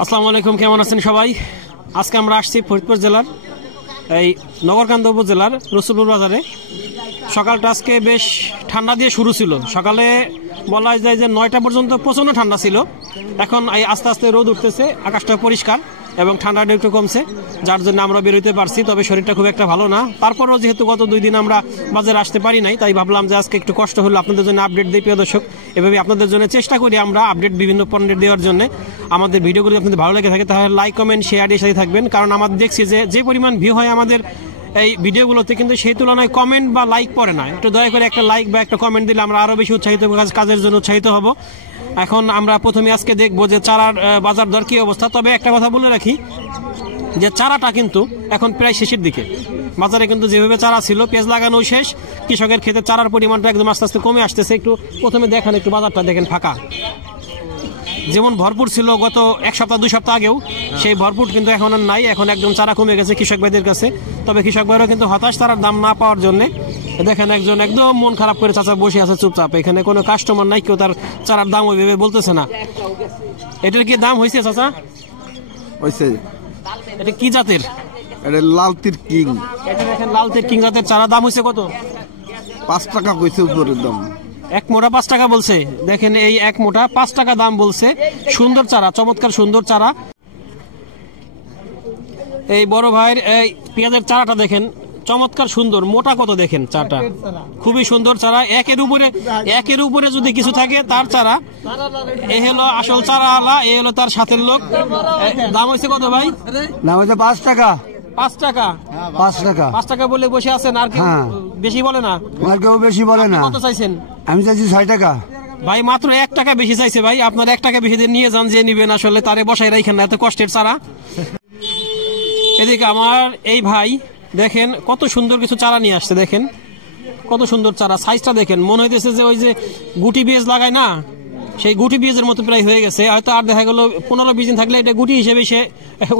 আসসালামু আলাইকুম, কেমন আছেন সবাই? আজকে আমরা আসছি ফরিদপুর জেলার এই নগরকান্দা উপজেলার রসুলপুর বাজারে। সকালটা আজকে বেশ ঠান্ডা দিয়ে শুরু ছিল। সকালে বলা যায় যে 9টা পর্যন্ত প্রচণ্ড ঠান্ডা ছিল। এখন এই আস্তে আস্তে রোদ উঠতেছে, আকাশটা পরিষ্কার এবং ঠান্ডাটা একটু কমছে, যার জন্য আমরা বেরোতে পারছি। তবে শরীরটা খুব একটা ভালো না। তারপরও যেহেতু গত 2 দিন আমরা বাজারে আসতে পারি নাই, তাই ভাবলাম যে আজকে একটু কষ্ট হলো আপনাদের জন্য আপডেট দিই। প্রিয় দর্শক, এভাবে আপনাদের জন্য চেষ্টা করি আমরা আপডেট বিভিন্ন পণ্যের দেওয়ার জন্য। আমাদের ভিডিওগুলো আপনাদের ভালো লেগে থাকে তাহলে লাইক, কমেন্ট, শেয়ার দিয়ে সাথে থাকবেন। কারণ আমরা দেখছি যে পরিমাণ ভিউ হয় আমাদের এই ভিডিওগুলোতে, কিন্তু সেই তুলনায় কমেন্ট বা লাইক পড়ে না। একটু দয়া করে একটা লাইক বা একটা কমেন্ট দিলে আমরা আরও বেশি উৎসাহিত কাজের জন্য উৎসাহিত হব। এখন আমরা প্রথমে আজকে দেখবো যে চারার বাজার দর কী অবস্থা। তবে একটা কথা বলে রাখি যে চারাটা কিন্তু এখন প্রায় শেষের দিকে। বাজারে কিন্তু যেভাবে চারা ছিল, পেঁয়াজ লাগানো শেষ, কৃষকের ক্ষেতে চারার পরিমাণটা একদম আস্তে আস্তে কমে আসতেছে। একটু প্রথমে দেখেন, একটু বাজারটা দেখেন ফাঁকা। যেমন ভরপুর ছিল গত 1 সপ্তাহ 2 সপ্তাহ আগেও, সেই ভরপুর কিন্তু এখন আর নাই। এখন একদম চারা কমে গেছে কৃষক ভাইদের কাছে। তবে কৃষক ভাইরাও কিন্তু হতাশ চারার দাম না পাওয়ার জন্য। দেখেন একজন একদম মন খারাপ করে চাচা বসে আছে চুপচাপ। এখানে কোনো কাস্টমার নাই, কেউ তার চারার দাম ওইভাবে বলতেছে না। এটার কি দাম হয়েছে চাচা? হয়েছে। এটা কি জাতের? এটা লালতির কিং। এটা দেখেন লালতির কিং জাতের চারা। দাম হয়েছে কত? 5 টাকা কইছে উপরের দাম। 1 মোটা 5 টাকা বলছে। দেখেন এই 1 মোটা 5 টাকা দাম বলছে। সুন্দর চারা, চমৎকার সুন্দর চারা। এই বড় ভাইয়ের এই পেঁয়াজের চারাটা দেখেন, চমৎকার সুন্দর। মোটা কত দেখেন চারাটা, খুবই সুন্দর চারা। একের উপরে যদি কিছু থাকে তার চারা। এ হলো আসল চারা আলা, এ হলো তার সাথের লোক। দাম হয়েছে কত ভাই? দাম হচ্ছে 5 টাকা। 5 টাকা? 5 টাকা। 5 টাকা বলে বসে আছেন, আর কেউ বেশি বলে না? আর কেউ বেশি বলে না। কত চাইছেন? আমি চাইছি 6 টাকা। ভাই মাত্র 1 টাকা বেশি চাইছে ভাই। আপনার 1 টাকা বেশি দিয়ে নিয়ে যান, যে নিবেন আসলে তারে বসাই রাখেন না, এত কষ্টের চারা। এদিকে আমার এই ভাই দেখেন কত সুন্দর কিছু চারা নিয়ে আসছে। দেখেন কত সুন্দর চারা, সাইজটা দেখেন। মনে হইতেছে যে ওই যে গুটি বীজ লাগায় না, সেই গুটি বীজের মতো প্রায় হয়ে গেছে। হয়তো আর দেখা গেল 15-20 দিন থাকলে এটা গুটি হিসেবে সে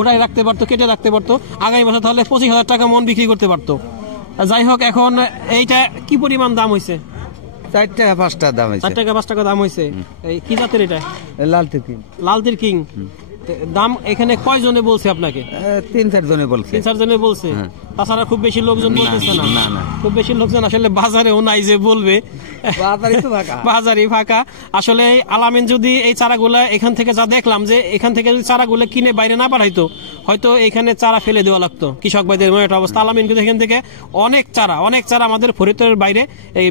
ওটাই রাখতে পারতো, কেটে রাখতে পারতো। আগামী বছর তাহলে 25,000 টাকা মন বিক্রি করতে পারতো। যাই হোক, এখন এইটা কি পরিমাণ দাম হয়েছে? 4 টাকা 5 টাকা দাম হয়েছে। 4 টাকা 5 টাকা দাম হয়েছে। এই কি জাতের এটা? লালতির কিং। লালতির কিং। দাম এখানে কয়জনে বলছে আপনাকে? 3-4 জনে বলছে। 3-4 জনে বলছে। তাছাড়া খুব বেশি লোকজন বলতেছে না। খুব বেশি লোকজন আসলে বাজারেও নাই যে বলবে, বাজারই ফাঁকা। আসলে আলামিন যদি এই চারাগুলা এখান থেকে, যা দেখলাম যে এখান থেকে যদি চারাগুলো কিনে বাইরে না পাঠাইতো, হয়তো এখানে চারা ফেলে দেওয়া লাগতো কৃষক ভাইদের একটা অবস্থা। আলামিন কিন্তু এখান থেকে অনেক চারা আমাদের ফরিদপুরের বাইরে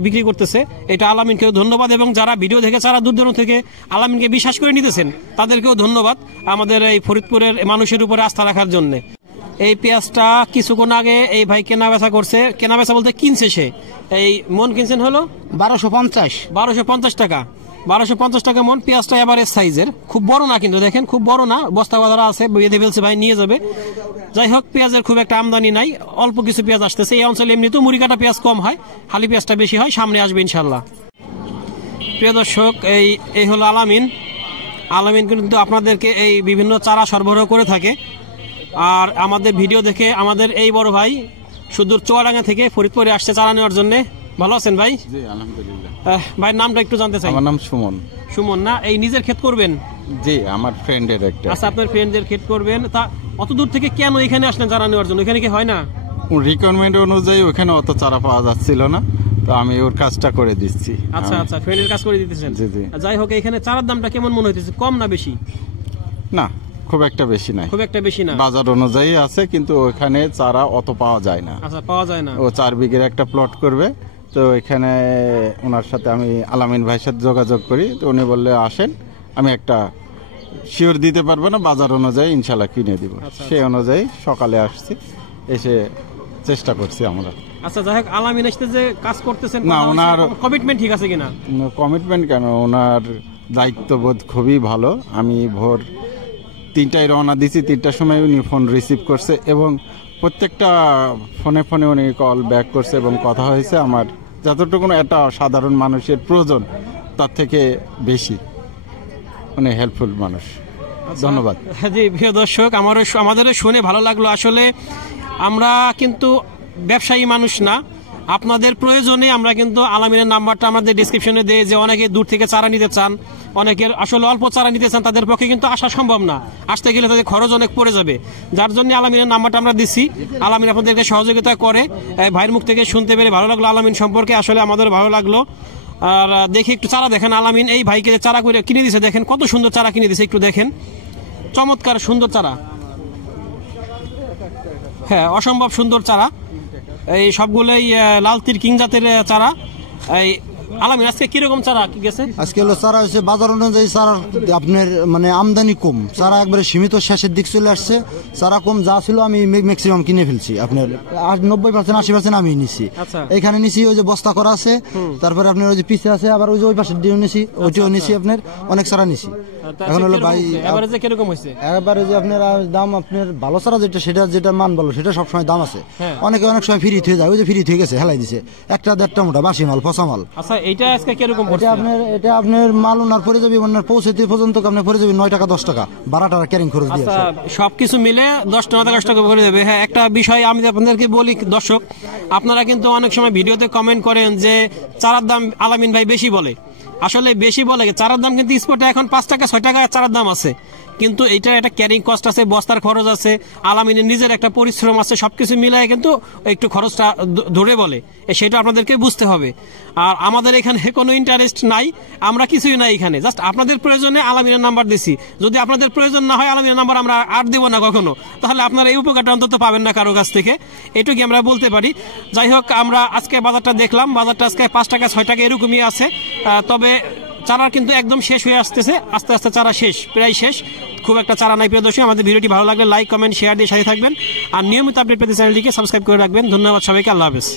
বিক্রি করতেছে। এটা আলামিনকেও ধন্যবাদ, এবং যারা ভিডিও দেখে চারা দূর দূরান্ত থেকে আলামিনকে বিশ্বাস করে নিতেছেন তাদেরকেও ধন্যবাদ, আমাদের এই ফরিদপুরের মানুষের উপরে আস্থা রাখার জন্য। এই পেঁয়াজটা কিছুক্ষণ আগে এই ভাই কেনাবেচা করছে। কেনাবেচা বলতে কিনছে সে। এই মন কিনছেন হলো 1250 টাকা। 1250 টাকা মন। পেঁয়াজটা এভারেজ সাইজের, খুব বড় না কিন্তু। দেখেন খুব বড় না, বস্তা বাজারা আছে, বেঁধে ফেলছে ভাই, নিয়ে যাবে। যাই হোক, পেঁয়াজের খুব একটা আমদানি নাই, অল্প কিছু পেঁয়াজ আসতেছে। এই অঞ্চলে এমনিতেও মুড়ি কাটা পেঁয়াজ কম হয়, হালি পেঁয়াজটা বেশি হয়। সামনে আসবে ইনশাল্লাহ। প্রিয় দর্শক, এই হলো আলামিন কিন্তু আপনাদেরকে এই বিভিন্ন চারা সরবরাহ করে থাকে। আর আমাদের ভিডিও দেখে আমাদের এই বড় ভাই সুদূর চুয়াডাঙ্গা থেকে ফরিদপুরে আসছে চারা নেওয়ার জন্য। ভালো আছেন ভাই? জি আলহামদুলিল্লাহ। ভাইয়ের নামটা একটু জানতে চাই। আমার নাম সুমন। সুমন না? এই নিজের ক্ষেত করবেন? জি, আমার ফ্রেন্ডের একটা। আচ্ছা, আপনার ফ্রেন্ডের ক্ষেত করবেন। তা অত দূর থেকে কেন এখানে আসলেন চারা নেওয়ার জন্য? এখানে কি হয় না? রিকোয়ারমেন্ট অনুযায়ী ওখানে অত চারা পাওয়া যাচ্ছিল না, তো আমি ওর কাজটা করে দিচ্ছি। আচ্ছা আচ্ছা, ফ্রেন্ডের কাজ করে দিতেছেন। জি জি। যাই হোক, এখানে চারার দামটা কেমন মনে হইতেছে? কম না বেশি? না, খুব একটা বেশি নাই। খুব একটা বেশি না। বাজার অনুযায়ী আছে, কিন্তু ওখানে চারা অত পাওয়া যায় না। আচ্ছা, পাওয়া যায় না। ও 4 বিঘের একটা প্লট করবে, তো এখানে ওনার সাথে আমি আলামিন ভাইয়ের সাথে যোগাযোগ করি। তো উনি বললে আসেন, আমি একটা শিওর দিতে পারবো না, বাজার অনুযায়ী ইনশাল্লাহ কিনে দিব। সেই অনুযায়ী সকালে আসছি, এসে চেষ্টা করছি আমরা। আচ্ছা, যাই হোক, আলামিন আসতে যে কাজ করতেছেন, না ওনার কমিটমেন্ট ঠিক আছে কিনা? কমিটমেন্ট কেন, ওনার দায়িত্ববোধ খুবই ভালো। আমি ভোর 3টায় রওনা দিছি, 3টার সময় উনি ফোন রিসিভ করছে, এবং প্রত্যেকটা ফোনে উনি কল ব্যাক করছে, এবং কথা হয়েছে আমার যতটুকু একটা সাধারণ মানুষের প্রয়োজন তার থেকে বেশি। উনি হেল্পফুল মানুষ। ধন্যবাদ। জি, প্রিয় দর্শক, আমাদের শুনে ভালো লাগলো। আসলে আমরা কিন্তু ব্যবসায়ী মানুষ না, আপনাদের প্রয়োজনে আমরা কিন্তু আলামিনের নাম্বারটা আমাদের ডেসক্রিপশনে দেই, যে অনেকে দূর থেকে চারা নিতে চান, অনেকের আসলে অল্প চারা নিতে চান, তাদের পক্ষে কিন্তু আসা সম্ভব না, আসতে গেলে তাদের খরচ অনেক পড়ে যাবে, যার জন্য আলামিনের নাম্বারটা আমরা দিচ্ছি। আলামিন আপনাদেরকে সহযোগিতা করে। ভাইয়ের মুখ থেকে শুনতে পেরে ভালো লাগলো আলামিন সম্পর্কে, আসলে আমাদের ভালো লাগলো। আর দেখি একটু চারা দেখেন, আলামিন এই ভাইকে চারা করে কিনে দিছে, দেখেন কত সুন্দর চারা কিনে দিছে, একটু দেখেন, চমৎকার সুন্দর চারা, হ্যাঁ অসম্ভব সুন্দর চারা, এই সবগুলোই লাল তীর কিং জাতের চারা। এই আলামিন আজকে কিরকম চারা কি গেছে? আজকে হলো চারা হচ্ছে বাজার অনুযায়ী চারা আপনার মানে আমদানি কম, চারা একবারে সীমিত শেষের দিক চলে আসছে, চারা কম যা ছিল আমি ম্যাক্সিমাম কিনে ফেলছি, আপনার 90% 80% আমি নিছি। এখানে নিছি ওই যে বস্তা করা আছে, তারপরে আপনার ওই যে পিছে আছে, আবার ওই যে ওই পাশের দিয়েও নিছি, ওইটাও নিছি, আপনার অনেক চারা নিছি। এখন হলো ভাই এবারে কিরকম হয়েছে? এবারে যে আপনার দাম, আপনার ভালো চারা যেটা মান ভালো সেটা সবসময় দাম আছে, অনেকে অনেক সময় ফ্রি হয়ে যায়, ওই যে ফ্রি হয়ে গেছে হেলাই দিছে, একটা 1.5টা মোটা বাসি মাল, পচা মাল। আচ্ছা এইটা আজকে কিরকম? এটা আপনার মাল ওনার পরে যাবে, ওনার পৌঁছতে পর্যন্ত আপনার পরে যাবে 9 টাকা 10 টাকা, 12 টাকা ক্যারিং খরচ দিয়ে। সবকিছু মিলে 10 টাকা 10 টাকা করে দেবে। হ্যাঁ, একটা বিষয় আমি আপনাদেরকে বলি দর্শক, আপনারা কিন্তু অনেক সময় ভিডিওতে কমেন্ট করেন যে চারার দাম আলামিন ভাই বেশি বলে, আসলে বেশি বলে চারার দাম কিন্তু স্পটে এখন 5 টাকা 6 টাকা চারার দাম আছে, কিন্তু এটা একটা ক্যারিং কস্ট আছে, বস্তার খরচ আছে, আলামিনের নিজের একটা পরিশ্রম আছে, সবকিছু মিলায় কিন্তু একটু খরচটা ধরে বলে, সেটা আপনাদেরকে বুঝতে হবে। আর আমাদের এখানে কোনো ইন্টারেস্ট নাই, আমরা কিছুই নাই এখানে, জাস্ট আপনাদের প্রয়োজনে আলামিনের নাম্বার দিছি। যদি আপনাদের প্রয়োজন না হয় আলামিনের নাম্বার আমরা আর দেবো না কখনো, তাহলে আপনারা এই উপকারটা অন্তত পাবেন না কারো কাছ থেকে, এটুকু আমরা বলতে পারি। যাই হোক, আমরা আজকে বাজারটা দেখলাম, বাজারটা আজকে 5 টাকা 6 টাকা এরকমই আছে, তবে চারা কিন্তু একদম শেষ হয়ে আসতেছে, আস্তে আস্তে চারা শেষ, প্রায় শেষ, খুব একটা চারা নাই। প্রিয় দর্শক, আমাদের ভিডিওটি ভালো লাগলে লাইক কমেন্ট শেয়ার দিয়ে সাথে থাকবেন, আর নিয়মিত আপডেট পেতে চ্যানেলটিকে সাবস্ক্রাইব করে রাখবেন। ধন্যবাদ সবাইকে, আল্লাহ হাফেজ।